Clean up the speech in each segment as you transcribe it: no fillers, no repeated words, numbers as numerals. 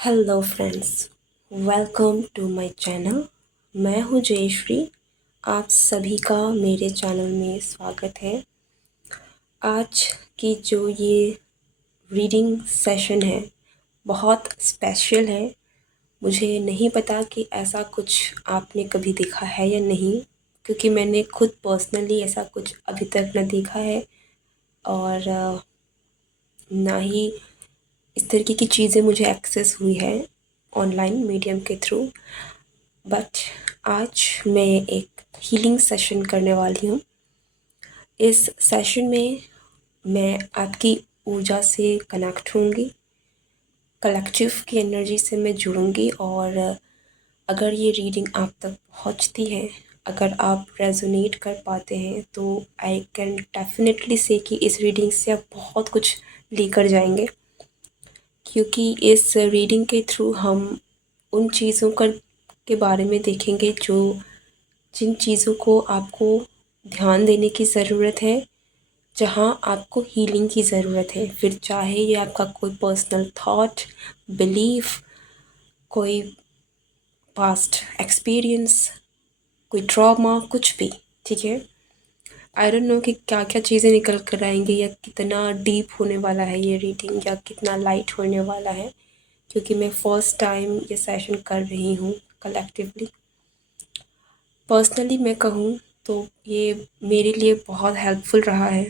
Hello friends, welcome to my channel. मैं हूँ जयश्री। आप सभी का मेरे चैनल में स्वागत है। आज की जो ये रीडिंग सेशन है बहुत स्पेशल है। मुझे नहीं पता कि ऐसा कुछ आपने कभी देखा है या नहीं, क्योंकि मैंने खुद पर्सनली ऐसा कुछ अभी तक न देखा है और ना ही इस तरीके की चीज़ें मुझे एक्सेस हुई है ऑनलाइन मीडियम के थ्रू। बट आज मैं एक हीलिंग सेशन करने वाली हूँ। इस सेशन में मैं आपकी ऊर्जा से कनेक्ट होंगी, कलेक्टिव की एनर्जी से मैं जुड़ूंगी और अगर ये रीडिंग आप तक पहुँचती है, अगर आप रेजोनेट कर पाते हैं तो आई कैन डेफिनेटली से कि इस रीडिंग से आप बहुत कुछ लेकर जाएंगे, क्योंकि इस रीडिंग के थ्रू हम उन चीज़ों के बारे में देखेंगे जिन चीज़ों को आपको ध्यान देने की ज़रूरत है, जहाँ आपको हीलिंग की ज़रूरत है। फिर चाहे ये आपका कोई पर्सनल थॉट, बिलीफ, कोई पास्ट एक्सपीरियंस, कोई ट्रॉमा, कुछ भी, ठीक है। आई डोंट नो कि क्या क्या चीज़ें निकल कर आएंगी या कितना डीप होने वाला है ये रीडिंग या कितना लाइट होने वाला है, क्योंकि मैं फ़र्स्ट टाइम ये सेशन कर रही हूँ कलेक्टिवली। पर्सनली मैं कहूँ तो ये मेरे लिए बहुत हेल्पफुल रहा है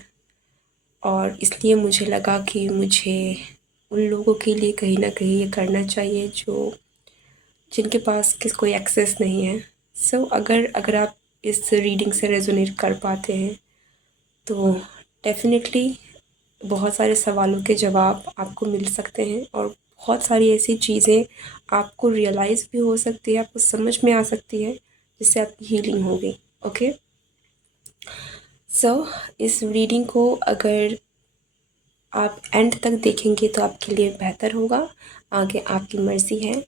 और इसलिए मुझे लगा कि मुझे उन लोगों के लिए कहीं ना कहीं ये करना चाहिए जो जिनके पास कोई एक्सेस नहीं है। सो अगर अगर आप इस रीडिंग से रेजोनेट कर पाते हैं तो डेफिनेटली बहुत सारे सवालों के जवाब आपको मिल सकते हैं और बहुत सारी ऐसी चीज़ें आपको रियलाइज़ भी हो सकती है, आपको समझ में आ सकती है, जिससे आपकी हीलिंग होगी। ओके, सो इस रीडिंग को अगर आप एंड तक देखेंगे तो आपके लिए बेहतर होगा, आगे आपकी मर्ज़ी है।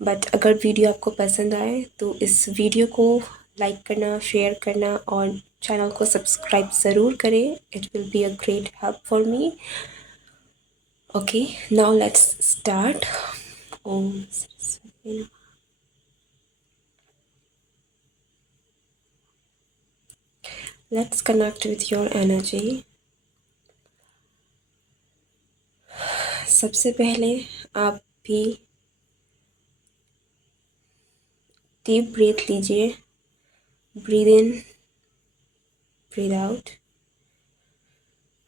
बट अगर वीडियो आपको पसंद आए तो इस वीडियो को लाइक करना, शेयर करना और चैनल को सब्सक्राइब ज़रूर करें। It will be a great help for me. Okay, now let's start. Om Saraswati नमः। Let's connect with your energy. सबसे पहले आप भी डीप ब्रीथ लीजिए। Breathe in, breathe out.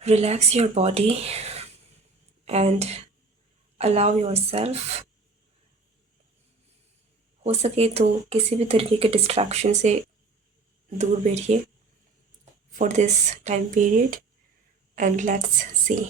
Relax your body and allow yourself, हो सके तो किसी भी तरीके के डिस्ट्रैक्शन से दूर बैठिए for this time period and let's see.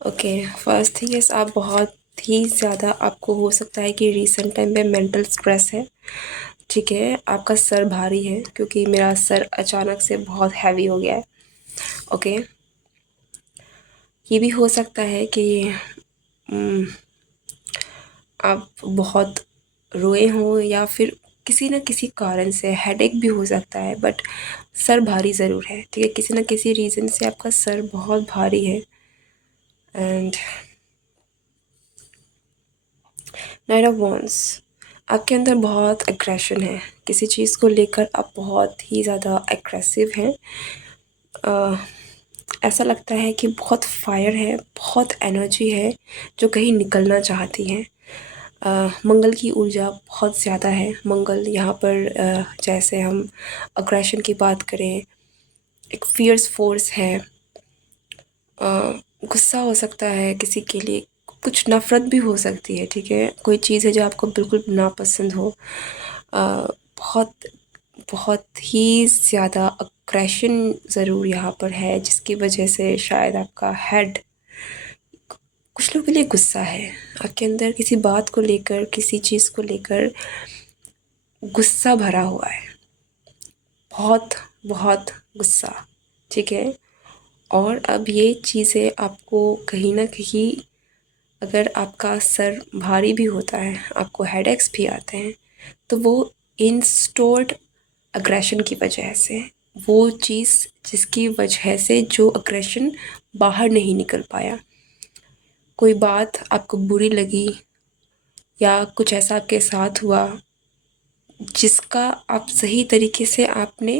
Okay, first thing is आप बहुत ही ज़्यादा, आपको हो सकता है कि रिसेंट टाइम में मेंटल स्ट्रेस है, ठीक है। आपका सर भारी है, क्योंकि मेरा सर अचानक से बहुत हैवी हो गया है। ओके, ये भी हो सकता है कि आप बहुत रोए हों या फिर किसी न किसी कारण से हेडेक भी हो सकता है, बट सर भारी ज़रूर है, ठीक है। किसी न किसी रीज़न से आपका सर बहुत भारी है। एंड नाइट ऑफ वॉन्ड्स, आपके अंदर बहुत एग्रेशन है, किसी चीज़ को लेकर आप बहुत ही ज़्यादा एग्रेसिव हैं। ऐसा लगता है कि बहुत फायर है, बहुत एनर्जी है जो कहीं निकलना चाहती है। मंगल की ऊर्जा बहुत ज़्यादा है। मंगल यहाँ पर जैसे हम अग्रेशन की बात करें, एक फियर्स फोर्स है। गुस्सा हो सकता है किसी के लिए, कुछ नफ़रत भी हो सकती है, ठीक है। कोई चीज़ है जो आपको बिल्कुल नापसंद हो। बहुत बहुत ही ज़्यादा अग्रेशन ज़रूर यहाँ पर है, जिसकी वजह से शायद आपका हेड, कुछ लोगों के लिए गुस्सा है, आपके अंदर किसी बात को लेकर, किसी चीज़ को लेकर गुस्सा भरा हुआ है, बहुत बहुत गुस्सा, ठीक है। और अब ये चीज़ें आपको कहीं ना कहीं, अगर आपका सर भारी भी होता है, आपको हेडेक्स भी आते हैं, तो वो इंस्टोर्ड अग्रेशन की वजह से, वो चीज़ जिसकी वजह से जो अग्रेशन बाहर नहीं निकल पाया, कोई बात आपको बुरी लगी या कुछ ऐसा आपके साथ हुआ जिसका आप सही तरीके से आपने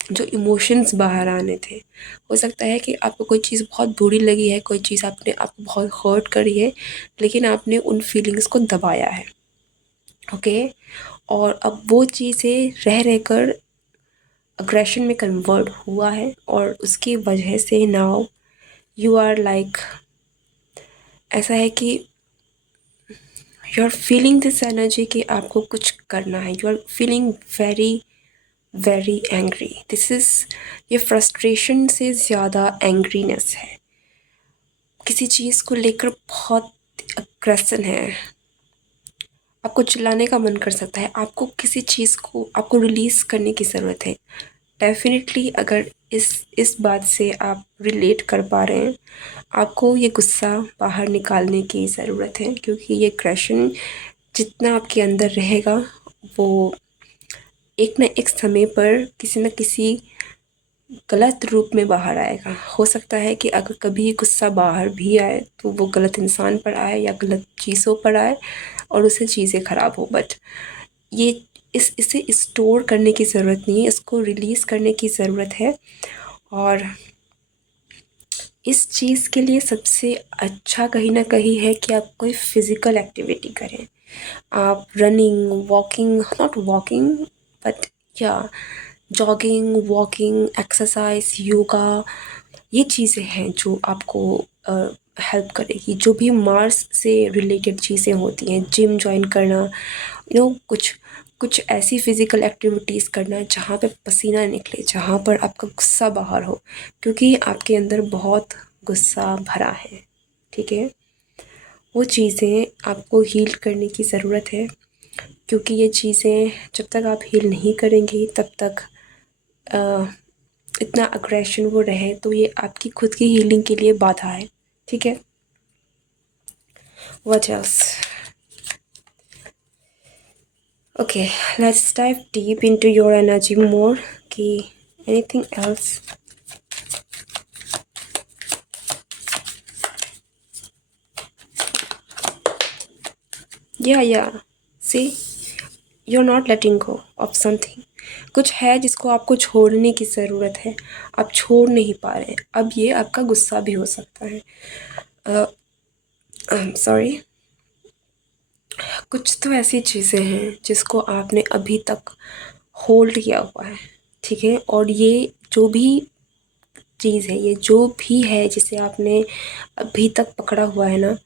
जो इमोशंस बाहर आने थे, हो सकता है कि आपको कोई चीज़ बहुत बुरी लगी है, कोई चीज़ आपने आपको बहुत हर्ट करी है, लेकिन आपने उन फीलिंग्स को दबाया है, ओके। और अब वो चीज़ें रह रहकर अग्रेशन में कन्वर्ट हुआ है, और उसकी वजह से नाउ यू आर लाइक, ऐसा है कि you are feeling this energy कि आपको कुछ करना है, you are feeling very very angry. This is, ये फ्रस्ट्रेशन से ज़्यादा एंग्रीनेस है, किसी चीज़ को लेकर बहुत अग्रेशन है, आपको चिल्लाने का मन कर सकता है, आपको किसी चीज़ को आपको रिलीज़ करने की ज़रूरत है। डेफिनेटली अगर इस बात से आप रिलेट कर पा रहे हैं, आपको ये गुस्सा बाहर निकालने की ज़रूरत है, क्योंकि ये अग्रेशन जितना आपके अंदर रहेगा, वो एक न एक समय पर किसी न किसी गलत रूप में बाहर आएगा। हो सकता है कि अगर कभी गुस्सा बाहर भी आए तो वो गलत इंसान पर आए या गलत चीज़ों पर आए और उससे चीज़ें ख़राब हो, बट ये इसे स्टोर करने की ज़रूरत नहीं है, इसको रिलीज़ करने की ज़रूरत है। और इस चीज़ के लिए सबसे अच्छा कहीं ना कहीं है कि आप कोई फ़िज़िकल एक्टिविटी करें, आप running, walking, not walking but या जॉगिंग, वॉकिंग, एक्सरसाइज, योगा, ये चीज़ें हैं जो आपको हेल्प करेगी। जो भी मार्स से रिलेटेड चीज़ें होती हैं, जिम जॉइन करना, कुछ कुछ ऐसी फ़िज़िकल एक्टिविटीज़ करना जहाँ पे पसीना निकले, जहाँ पर आपका गुस्सा बाहर हो, क्योंकि आपके अंदर बहुत गुस्सा भरा है, ठीक है। वो चीज़ें आपको हील करने की ज़रूरत है, क्योंकि ये चीज़ें जब तक आप हील नहीं करेंगी तब तक इतना अग्रेशन वो रहे, तो ये आपकी खुद की हीलिंग के लिए बाधा है, ठीक है। What else? Okay, let's dive deep into your energy more, कि एनीथिंग एल्स? या see, you are not letting go of something. कुछ है जिसको आपको छोड़ने की ज़रूरत है, आप छोड़ नहीं पा रहे हैं। अब ये आपका गुस्सा भी हो सकता है, सॉरी, कुछ तो ऐसी चीज़ें हैं जिसको आपने अभी तक होल्ड किया हुआ है, ठीक है। और ये जो भी चीज़ है, ये जो भी है जिसे आपने अभी तक पकड़ा हुआ है ना,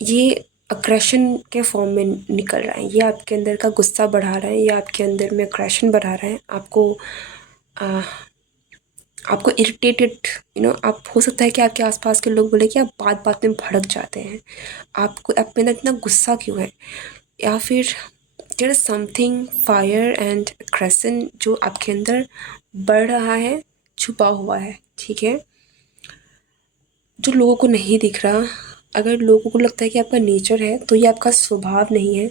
ये अग्रेशन के फॉर्म में निकल रहा है, ये आपके अंदर का गुस्सा बढ़ा रहा है, ये आपके अंदर में अग्रेशन बढ़ा रहा है, आपको इरिटेटेड, आप, हो सकता है कि आपके आसपास के लोग बोले कि आप बात बात में भड़क जाते हैं, आपको आप में अंदर इतना गुस्सा क्यों है, या फिर there is something fire and aggression जो आपके अंदर बढ़ रहा है, छुपा हुआ है, ठीक है, जो लोगों को नहीं दिख रहा। अगर लोगों को लगता है कि आपका नेचर है, तो ये आपका स्वभाव नहीं है,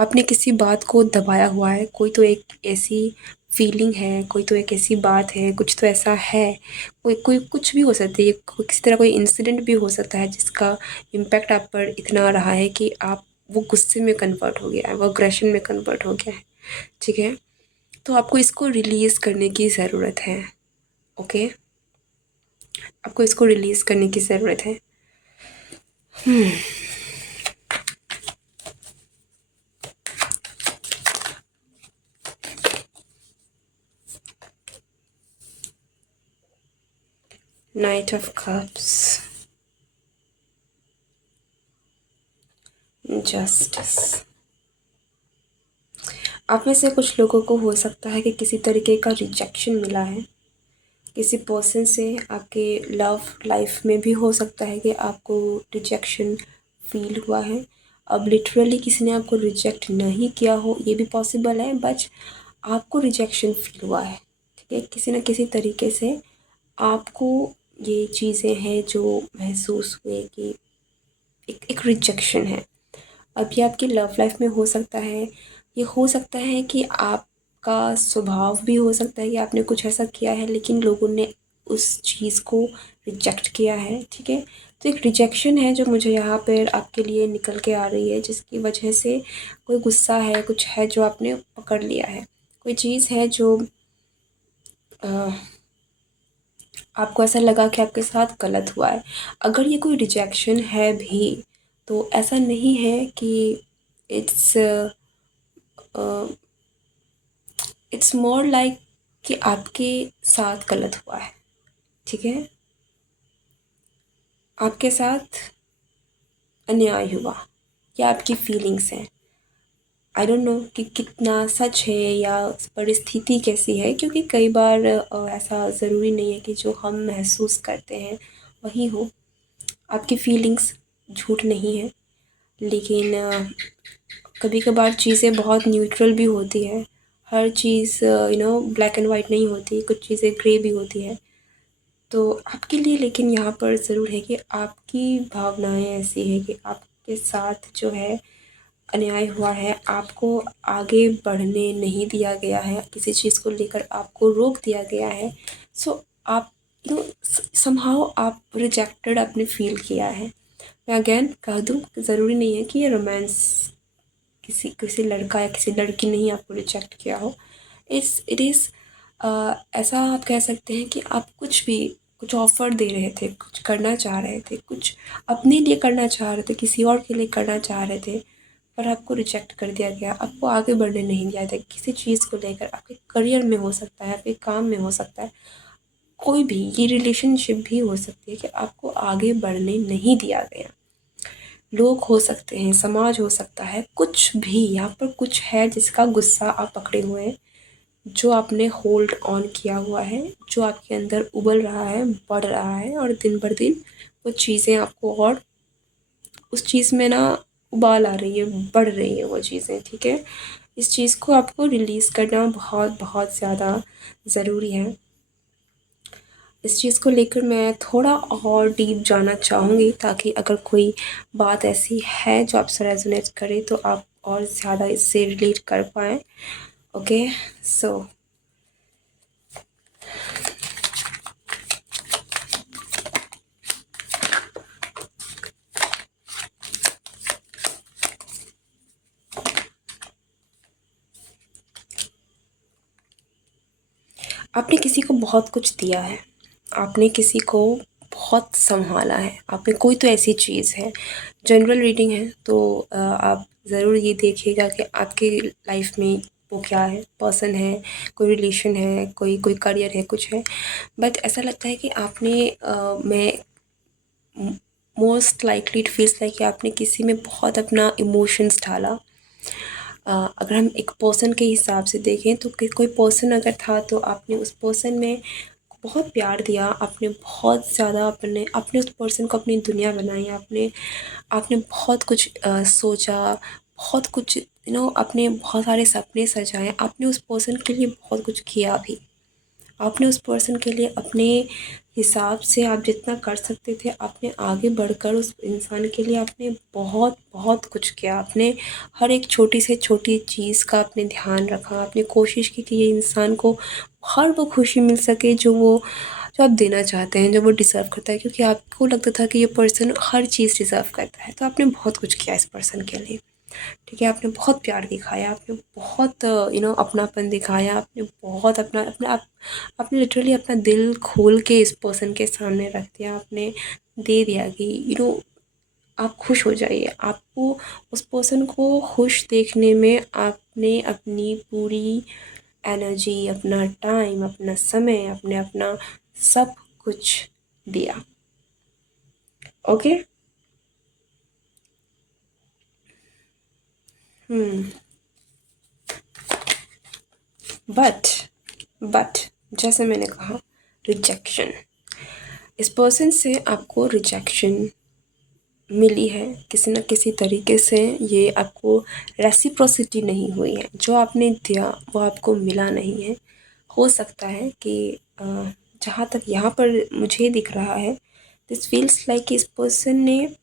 आपने किसी बात को दबाया हुआ है। कोई तो एक ऐसी फीलिंग है, कोई तो एक ऐसी बात है, कुछ तो ऐसा है, कोई कोई कुछ भी हो सकता है, किसी तरह कोई इंसिडेंट भी हो सकता है जिसका इम्पैक्ट आप पर इतना रहा है कि आप, वो गुस्से में कन्वर्ट हो गया है, वो अग्रेशन में कन्वर्ट हो गया है, ठीक है। तो आपको इसको रिलीज़ करने की ज़रूरत है, ओके, आपको इसको रिलीज़ करने की ज़रूरत है। Night of cups, justice. आप में से कुछ लोगों को हो सकता है कि किसी तरीके का रिजेक्शन मिला है, किसी पर्सन से आपके लव लाइफ में भी हो सकता है कि आपको रिजेक्शन फील हुआ है। अब लिटरली किसी ने आपको रिजेक्ट नहीं किया हो ये भी पॉसिबल है, बट आपको रिजेक्शन फील हुआ है, ठीक है, किसी न किसी तरीके से आपको ये चीज़ें हैं जो महसूस हुए कि एक रिजेक्शन है। अब ये आपकी लव लाइफ में हो सकता है, ये हो सकता है कि आपका स्वभाव भी हो सकता है कि आपने कुछ ऐसा किया है लेकिन लोगों ने उस चीज़ को रिजेक्ट किया है, ठीक है। तो एक रिजेक्शन है जो मुझे यहाँ पर आपके लिए निकल के आ रही है, जिसकी वजह से कोई गुस्सा है, कुछ है जो आपने पकड़ लिया है, कोई चीज़ है जो आपको ऐसा लगा कि आपके साथ गलत हुआ है। अगर ये कोई रिजेक्शन है भी तो ऐसा नहीं है कि इट्स इट्स मोर लाइक कि आपके साथ गलत हुआ है, ठीक है, आपके साथ अन्याय हुआ, या आपकी फीलिंग्स हैं। आई डोंट नो कि कितना सच है या परिस्थिति कैसी है, क्योंकि कई बार ऐसा ज़रूरी नहीं है कि जो हम महसूस करते हैं वही हो। आपकी फीलिंग्स झूठ नहीं है, लेकिन कभी कभार चीज़ें बहुत न्यूट्रल भी होती है। हर चीज़ ब्लैक एंड वाइट नहीं होती, कुछ चीज़ें ग्रे भी होती है। तो आपके लिए लेकिन यहाँ पर ज़रूर है कि आपकी भावनाएं ऐसी है कि आपके साथ जो है अन्याय हुआ है, आपको आगे बढ़ने नहीं दिया गया है, किसी चीज़ को लेकर आपको रोक दिया गया है। सो आप समहाउ आप रिजेक्टेड आपने फील किया है। मैं अगेन कह दूँ कि ज़रूरी नहीं है कि ये रोमांस किसी किसी लड़का या किसी लड़की ने ही आपको रिजेक्ट किया हो। इट इज़ ऐसा आप कह सकते हैं कि आप कुछ भी कुछ ऑफ़र दे रहे थे, कुछ करना चाह रहे थे, कुछ अपने लिए करना चाह रहे थे, किसी और के लिए करना चाह रहे थे, पर आपको रिजेक्ट कर दिया गया, आपको आगे बढ़ने नहीं दिया था किसी चीज़ को लेकर। आपके करियर में हो सकता है, आपके काम में हो सकता है, कोई भी ये रिलेशनशिप भी हो सकती है कि आपको आगे बढ़ने नहीं दिया गया। लोग हो सकते हैं, समाज हो सकता है, कुछ भी यहाँ पर कुछ है जिसका गुस्सा आप पकड़े हुए हैं, जो आपने होल्ड ऑन किया हुआ है, जो आपके अंदर उबल रहा है, बढ़ रहा है, और दिन भर दिन वो चीज़ें आपको और उस चीज़ में ना उबाल आ रही है, बढ़ रही है वो चीज़ें, ठीक है। इस चीज़ को आपको रिलीज़ करना बहुत बहुत ज़्यादा ज़रूरी है। इस चीज़ को लेकर मैं थोड़ा और डीप जाना चाहूँगी, ताकि अगर कोई बात ऐसी है जो आपसे रेजोनेट करे तो आप और ज़्यादा इससे रिलेट कर पाएँ। ओके, सो आपने किसी को बहुत कुछ दिया है, आपने किसी को बहुत संभाला है, आपने कोई तो ऐसी चीज़ है, जनरल रीडिंग है तो आप ज़रूर ये देखिएगा कि आपके लाइफ में वो क्या है, पर्सन है, कोई रिलेशन है, कोई कोई करियर है, कुछ है। बट ऐसा लगता है कि आपने मैं most likely it feels like कि आपने किसी में बहुत अपना इमोशंस डाला। अगर हम एक पर्सन के हिसाब से देखें तो कोई पर्सन अगर था तो आपने उस पर्सन में बहुत प्यार दिया, आपने बहुत ज़्यादा अपने उस पर्सन को अपनी दुनिया बनाई, आपने आपने बहुत कुछ सोचा, बहुत कुछ अपने बहुत सारे सपने सजाए, आपने उस पर्सन के लिए बहुत कुछ किया भी। आपने उस पर्सन के लिए अपने हिसाब से आप जितना कर सकते थे आपने आगे बढ़कर उस इंसान के लिए आपने बहुत बहुत कुछ किया। आपने हर एक छोटी से छोटी चीज़ का आपने ध्यान रखा, आपने कोशिश की कि ये इंसान को हर वो खुशी मिल सके जो आप देना चाहते हैं, जो वो डिज़र्व करता है, क्योंकि आपको लगता था कि ये पर्सन हर चीज़ डिज़र्व करता है। तो आपने बहुत कुछ किया इस पर्सन के लिए, ठीक है। आपने बहुत प्यार दिखाया, आपने बहुत अपनापन दिखाया, आपने बहुत अपना अपने आप आपने लिटरली अपना दिल खोल के इस पर्सन के सामने रख दिया, आपने दे दिया कि आप खुश हो जाइए। आपको उस पर्सन को खुश देखने में आपने अपनी पूरी एनर्जी, अपना टाइम, अपना समय, अपने अपना सब कुछ दिया। ओके। बट बट जैसे मैंने कहा, रिजेक्शन। इस पर्सन से आपको रिजेक्शन मिली है किसी न किसी तरीके से, ये आपको रेसिप्रोसिटी नहीं हुई है, जो आपने दिया वो आपको मिला नहीं है। हो सकता है कि जहाँ तक यहाँ पर मुझे दिख रहा है, दिस फील्स लाइक इस पर्सन ने,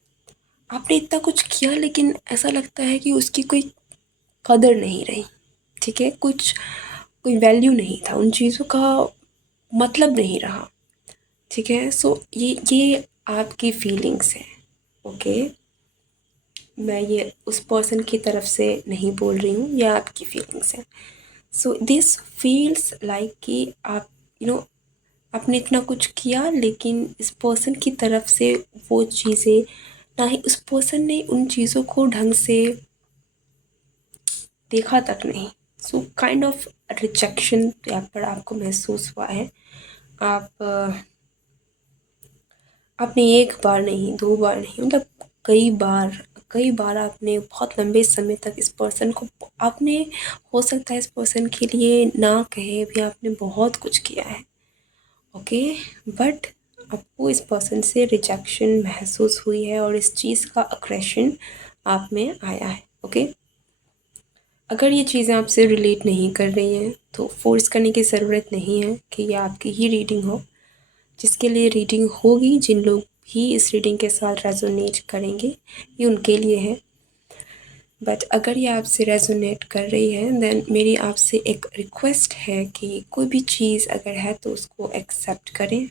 आपने इतना कुछ किया लेकिन ऐसा लगता है कि उसकी कोई कदर नहीं रही, ठीक है, कोई वैल्यू नहीं था, उन चीज़ों का मतलब नहीं रहा, ठीक है। सो ये आपकी फीलिंग्स है, ओके। मैं ये उस पर्सन की तरफ से नहीं बोल रही हूँ, ये आपकी फीलिंग्स है। सो दिस फील्स लाइक कि आप आपने इतना कुछ किया लेकिन इस पर्सन की तरफ से वो चीज़ें, ना ही उस पर्सन ने उन चीज़ों को ढंग से देखा तक नहीं। सो काइंड ऑफ रिजेक्शन यहाँ पर आपको महसूस हुआ है। आपने एक बार नहीं, दो बार नहीं, मतलब कई बार आपने बहुत लंबे समय तक इस पर्सन को, आपने, हो सकता है इस पर्सन के लिए ना कहे भी, आपने बहुत कुछ किया है, ओके, बट आपको इस पर्सन से रिजेक्शन महसूस हुई है और इस चीज़ का अग्रेशन आप में आया है, ओके। अगर ये चीज़ें आपसे रिलेट नहीं कर रही हैं तो फोर्स करने की ज़रूरत नहीं है कि ये आपकी ही रीडिंग हो। जिसके लिए रीडिंग होगी, जिन लोग भी इस रीडिंग के साथ रेजोनेट करेंगे, ये उनके लिए है। बट अगर ये आपसे रेजोनेट कर रही है, देन मेरी आपसे एक रिक्वेस्ट है कि कोई भी चीज़ अगर है तो उसको एक्सेप्ट करें,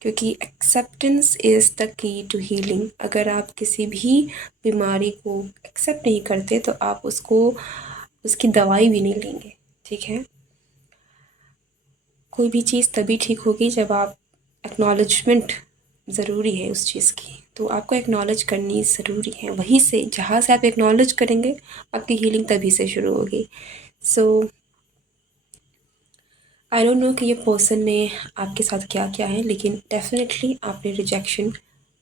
क्योंकि acceptance is the key to healing. अगर आप किसी भी बीमारी को एक्सेप्ट नहीं करते तो आप उसकी दवाई भी नहीं लेंगे, ठीक है। कोई भी चीज़ तभी ठीक होगी जब आप, एक्नॉलेजमेंट ज़रूरी है उस चीज़ की, तो आपको एक्नॉलेज करनी ज़रूरी है। वहीं से, जहाँ से आप एक्नॉलेज करेंगे, आपकी हीलिंग तभी से शुरू होगी। सो आई डोंट नो कि ये पर्सन ने आपके साथ क्या किया है, लेकिन डेफिनेटली आपने रिजेक्शन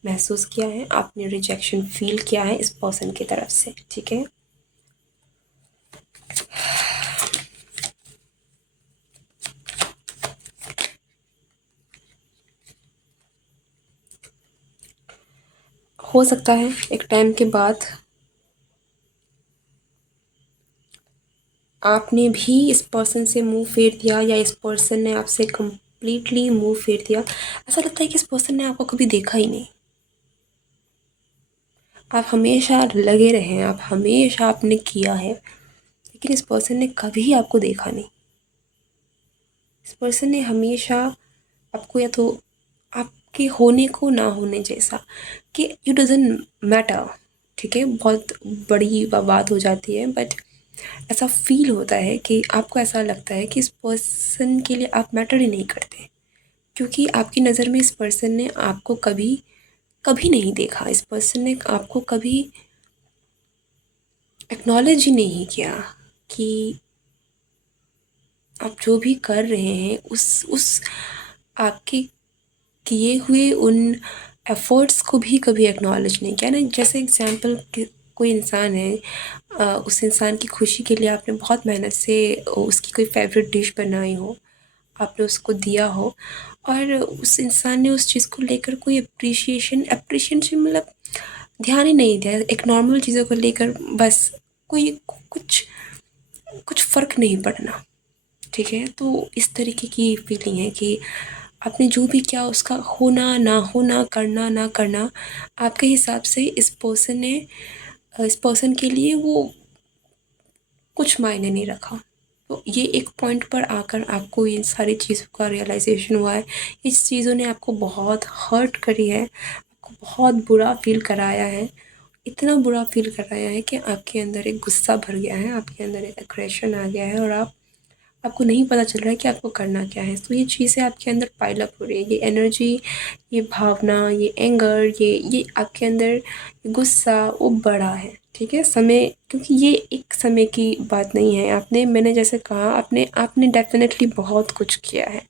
महसूस किया है, आपने रिजेक्शन फील किया है इस पर्सन की तरफ से, ठीक है। हो सकता है एक टाइम के बाद आपने भी इस पर्सन से मुंह फेर दिया, या इस पर्सन ने आपसे कम्प्लीटली मुंह फेर दिया। ऐसा लगता है कि इस पर्सन ने आपको कभी देखा ही नहीं, आप हमेशा लगे रहे हैं, आप हमेशा आपने किया है, लेकिन इस पर्सन ने कभी आपको देखा नहीं। इस पर्सन ने हमेशा आपको, या तो आपके होने को ना होने जैसा, कि यू डजंट मैटर, ठीक है, बहुत बड़ी बात हो जाती है, बट ऐसा फील होता है कि आपको ऐसा लगता है कि इस पर्सन के लिए आप मैटर ही नहीं करते, क्योंकि आपकी नज़र में इस पर्सन ने आपको कभी कभी नहीं देखा, इस पर्सन ने आपको कभी एक्नॉलेज ही नहीं किया कि आप जो भी कर रहे हैं उस आपके किए हुए उन एफ़र्ट्स को भी कभी एक्नॉलेज नहीं किया ना। जैसे एग्ज़ाम्पल, कोई इंसान है, उस इंसान की खुशी के लिए आपने बहुत मेहनत से उसकी कोई फ़ेवरेट डिश बनाई हो, आपने उसको दिया हो, और उस इंसान ने उस चीज़ को लेकर कोई एप्रिशिएशन मतलब ध्यान ही नहीं दिया, एक नॉर्मल चीज़ों को लेकर बस, कोई कुछ कुछ फ़र्क नहीं पड़ना, ठीक है। तो इस तरीके की फीलिंग है कि आपने जो भी किया उसका होना ना होना, करना ना करना, आपके हिसाब से इस पर्सन के लिए वो कुछ मायने नहीं रखा। तो ये एक पॉइंट पर आकर आपको इन सारी चीज़ों का रियलाइज़ेशन हुआ है, इस चीज़ों ने आपको बहुत हर्ट करी है, आपको बहुत बुरा फील कराया है, इतना बुरा फील कराया है कि आपके अंदर एक गुस्सा भर गया है, आपके अंदर एक एग्रेशन आ गया है, और आपको नहीं पता चल रहा है कि आपको करना क्या है। तो ये चीज़ें आपके अंदर पाइल अप हो रही है, ये एनर्जी, ये भावना, ये एंगर, ये आपके अंदर ये गुस्सा वो बड़ा है, ठीक है। समय, क्योंकि ये एक समय की बात नहीं है, मैंने जैसे कहा, आपने आपने डेफिनेटली बहुत कुछ किया है,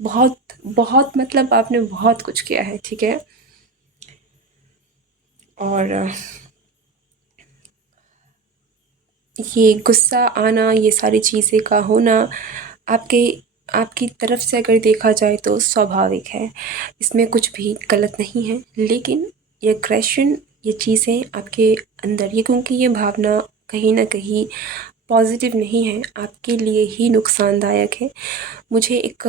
बहुत बहुत मतलब आपने बहुत कुछ किया है, ठीक है। और ये गुस्सा आना, ये सारी चीज़ें का होना, आपके आपकी तरफ से अगर देखा जाए तो स्वाभाविक है, इसमें कुछ भी गलत नहीं है। लेकिन ये एग्रेशन, ये चीज़ें आपके अंदर, ये क्योंकि ये भावना कहीं न कहीं पॉज़िटिव नहीं है, आपके लिए ही नुकसानदायक है। मुझे एक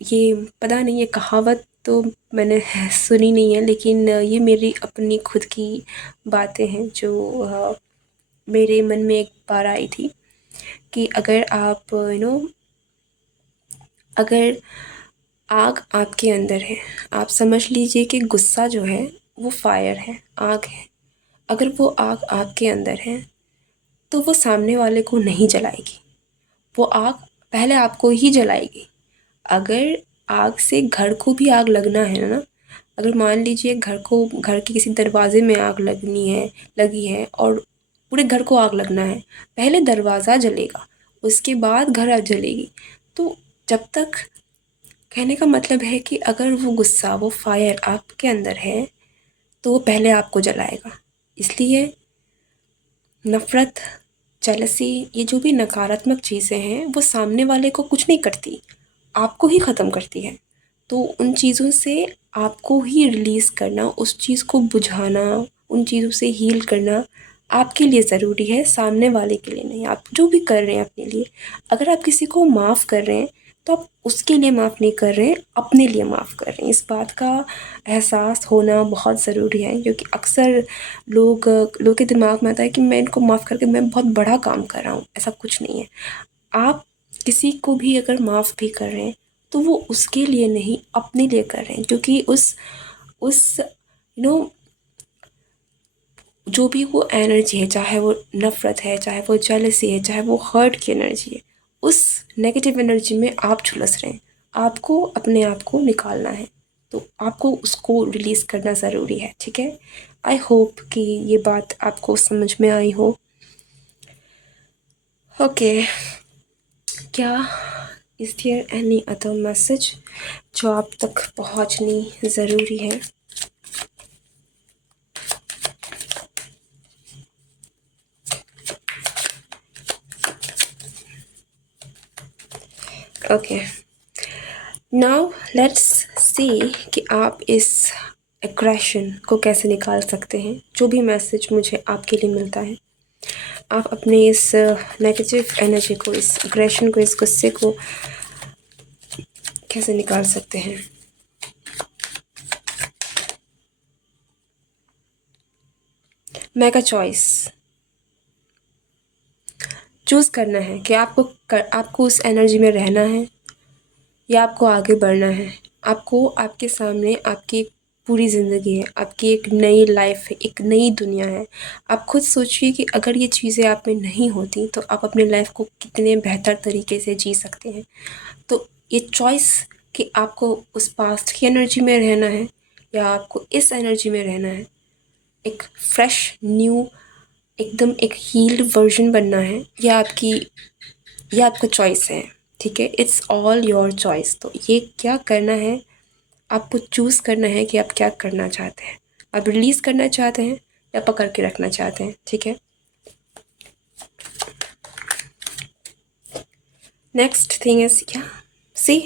ये पता नहीं, ये कहावत तो मैंने सुनी नहीं है, लेकिन ये मेरी अपनी खुद की बातें हैं जो मेरे मन में एक बार आई थी कि अगर आप अगर आग आपके अंदर है, आप समझ लीजिए कि गुस्सा जो है वो फायर है, आग है। अगर वो आग आपके अंदर है तो वो सामने वाले को नहीं जलाएगी, वो आग पहले आपको ही जलाएगी। अगर आग से घर को भी आग लगना है ना, अगर मान लीजिए घर के किसी दरवाजे में आग लगी है और पूरे घर को आग लगना है, पहले दरवाज़ा जलेगा, उसके बाद घर जलेगी। तो जब तक, कहने का मतलब है कि अगर वो गुस्सा, वो फायर आपके अंदर है तो वो पहले आपको जलाएगा। इसलिए नफ़रत, जेलसी, ये जो भी नकारात्मक चीज़ें हैं वो सामने वाले को कुछ नहीं करती, आपको ही ख़त्म करती है। तो उन चीज़ों से आपको ही रिलीज़ करना, उस चीज़ को बुझाना, उन चीज़ों से हील करना आपके लिए ज़रूरी है, सामने वाले के लिए नहीं। आप जो भी कर रहे हैं अपने लिए, अगर आप किसी को माफ़ कर रहे हैं तो आप उसके लिए माफ़ नहीं कर रहे हैं, अपने लिए माफ़ कर रहे हैं। इस बात का एहसास होना बहुत ज़रूरी है, क्योंकि अक्सर लोग के दिमाग में आता है कि मैं इनको माफ़ करके मैं बहुत बड़ा काम कर रहा हूँ। ऐसा कुछ नहीं है। आप किसी को भी अगर माफ़ भी कर रहे हैं तो वो उसके लिए नहीं, अपने लिए कर रहे हैं, क्योंकि उस जो भी वो एनर्जी है, चाहे वो नफ़रत है, चाहे वो जेलसी है, चाहे वो हर्ट की एनर्जी है, उस नेगेटिव एनर्जी में आप झुलस रहे हैं। आपको अपने आप को निकालना है, तो आपको उसको रिलीज़ करना ज़रूरी है, ठीक है? आई होप कि ये बात आपको समझ में आई हो। ओके, क्या is there any other message जो आप तक पहुंचनी ज़रूरी है? ओके, नाउ लेट्स सी कि आप इस एग्रेशन को कैसे निकाल सकते हैं। जो भी मैसेज मुझे आपके लिए मिलता है, आप अपने इस नेगेटिव एनर्जी को, इस एग्रेशन को, इस गुस्से को कैसे निकाल सकते हैं। मेक अ चॉइस, चूज़ करना है कि आपको उस एनर्जी में रहना है या आपको आगे बढ़ना है। आपको, आपके सामने आपकी पूरी ज़िंदगी है, आपकी एक नई लाइफ है, एक नई दुनिया है। आप खुद सोचिए कि अगर ये चीज़ें आप में नहीं होती तो आप अपनी लाइफ को कितने बेहतर तरीके से जी सकते हैं। तो ये चॉइस कि आपको उस पास्ट की एनर्जी में रहना है या आपको इस एनर्जी में रहना है, एक फ्रेश न्यू, एकदम एक हील्ड वर्जन बनना है, ये आपका चॉइस है, ठीक है? It's all your choice. तो ये क्या करना है, आपको चूज़ करना है कि आप क्या करना चाहते हैं। आप रिलीज़ करना चाहते हैं या पकड़ के रखना चाहते हैं, ठीक है? नेक्स्ट थिंग इज़, क्या सी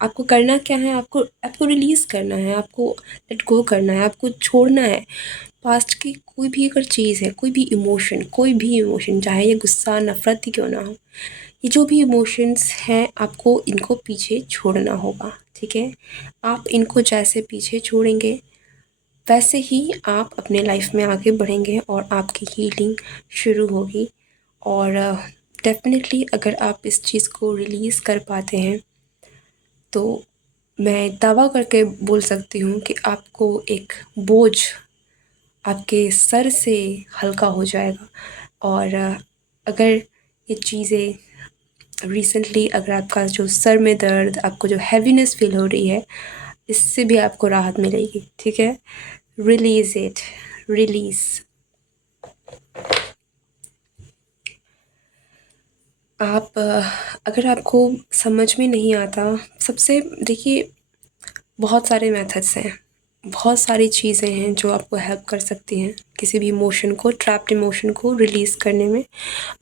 आपको करना क्या है, आपको रिलीज़ करना है, आपको लेट गो करना है, आपको छोड़ना है। पास्ट की कोई भी अगर चीज़ है, कोई भी इमोशन, चाहे ये गुस्सा, नफ़रत ही क्यों ना हो, ये जो भी इमोशंस हैं, आपको इनको पीछे छोड़ना होगा, ठीक है? आप इनको जैसे पीछे छोड़ेंगे वैसे ही आप अपने लाइफ में आगे बढ़ेंगे और आपकी हीलिंग शुरू होगी। और डेफ़िनेटली अगर आप इस चीज़ को रिलीज़ कर पाते हैं तो मैं दावा करके बोल सकती हूँ कि आपको एक बोझ आपके सर से हल्का हो जाएगा। और अगर ये चीज़ें रिसेंटली, अगर आपका जो सर में दर्द, आपको जो हैवीनेस फ़ील हो रही है, इससे भी आपको राहत मिलेगी, ठीक है? Release it, release. आप अगर आपको समझ में नहीं आता, सबसे देखिए बहुत सारे मेथड्स हैं, बहुत सारी चीज़ें हैं जो आपको हेल्प कर सकती हैं किसी भी इमोशन को, ट्रैप्ड इमोशन को रिलीज़ करने में।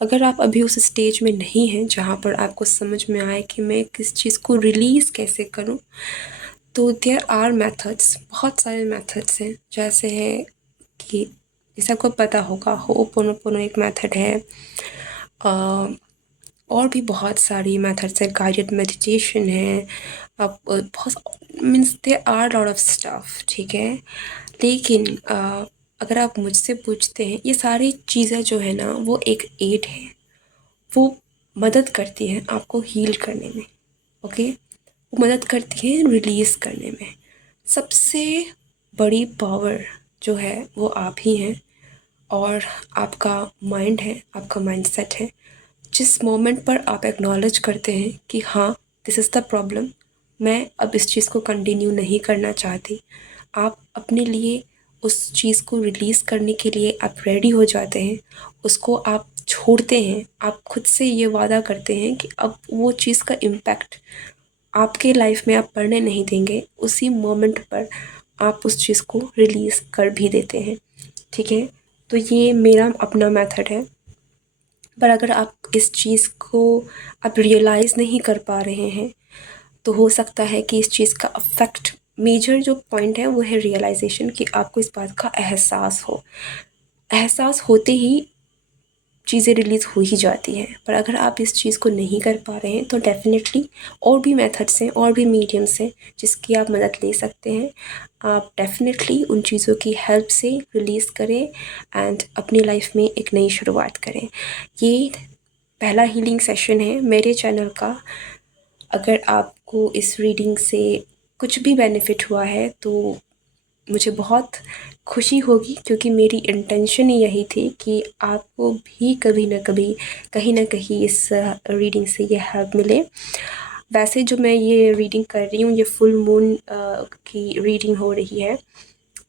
अगर आप अभी उस स्टेज में नहीं हैं जहाँ पर आपको समझ में आए कि मैं किस चीज़ को रिलीज़ कैसे करूँ, तो देयर आर मेथड्स, बहुत सारे मेथड्स हैं। जैसे है कि जैसे आपको पता होगा हो'ओपोनोपोनो एक मेथड है, और भी बहुत सारी मेथड्स हैं, गाइडेड मेडिटेशन है। आप बहुत means there are lot of stuff, ठीक है। लेकिन अगर आप मुझसे पूछते हैं, ये सारी चीज़ें जो है ना वो एक एड है, वो मदद करती हैं आपको हील करने में, ओके। वो मदद करती है रिलीज़ करने में। सबसे बड़ी पावर जो है वो आप ही हैं, और आपका माइंड है, आपका माइंडसेट है। जिस मोमेंट पर आप एक्नॉलेज करते हैं कि हाँ दिस इज़ द प्रॉब्लम, मैं अब इस चीज़ को कंटिन्यू नहीं करना चाहती, आप अपने लिए उस चीज़ को रिलीज़ करने के लिए आप रेडी हो जाते हैं, उसको आप छोड़ते हैं, आप खुद से ये वादा करते हैं कि अब वो चीज़ का इम्पैक्ट आपके लाइफ में आप पढ़ने नहीं देंगे, उसी मोमेंट पर आप उस चीज़ को रिलीज़ कर भी देते हैं, ठीक है। तो ये मेरा अपना मेथड है। पर अगर आप इस चीज़ को आप रियलाइज़ नहीं कर पा रहे हैं, तो हो सकता है कि इस चीज़ का अफेक्ट, मेजर जो पॉइंट है वो है रियलाइजेशन, कि आपको इस बात का एहसास हो। एहसास होते ही चीज़ें रिलीज़ हो ही जाती हैं। पर अगर आप इस चीज़ को नहीं कर पा रहे हैं, तो डेफ़िनेटली और भी मेथड्स हैं, और भी मीडियम्स हैं जिसकी आप मदद ले सकते हैं। आप डेफ़िनेटली उन चीज़ों की हेल्प से रिलीज़ करें एंड अपनी लाइफ में एक नई शुरुआत करें। ये पहला हीलिंग सेशन है मेरे चैनल का। अगर आपको इस रीडिंग से कुछ भी बेनिफिट हुआ है तो मुझे बहुत खुशी होगी, क्योंकि मेरी इंटेंशन ही यही थी कि आपको भी कभी ना कभी, कहीं ना कहीं इस रीडिंग से ये हेल्प मिले। वैसे जो मैं ये रीडिंग कर रही हूँ, ये फुल मून की रीडिंग हो रही है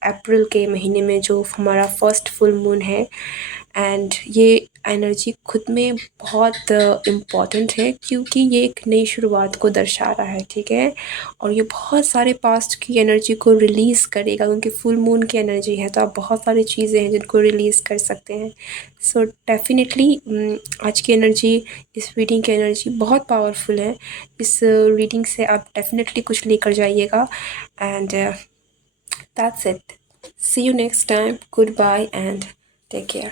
अप्रैल के महीने में, जो हमारा फर्स्ट फुल मून है। एंड ये एनर्जी खुद में बहुत इम्पॉर्टेंट है, क्योंकि ये एक नई शुरुआत को दर्शा रहा है, ठीक है। और ये बहुत सारे पास्ट की एनर्जी को रिलीज़ करेगा, क्योंकि फुल मून की एनर्जी है, तो आप बहुत सारी चीज़ें हैं जिनको रिलीज़ कर सकते हैं। सो डेफिनेटली आज की एनर्जी, इस रीडिंग की एनर्जी बहुत पावरफुल है। इस रीडिंग से आप डेफिनेटली कुछ लेकर जाइएगा। And that's it. See you next time. Goodbye and take care.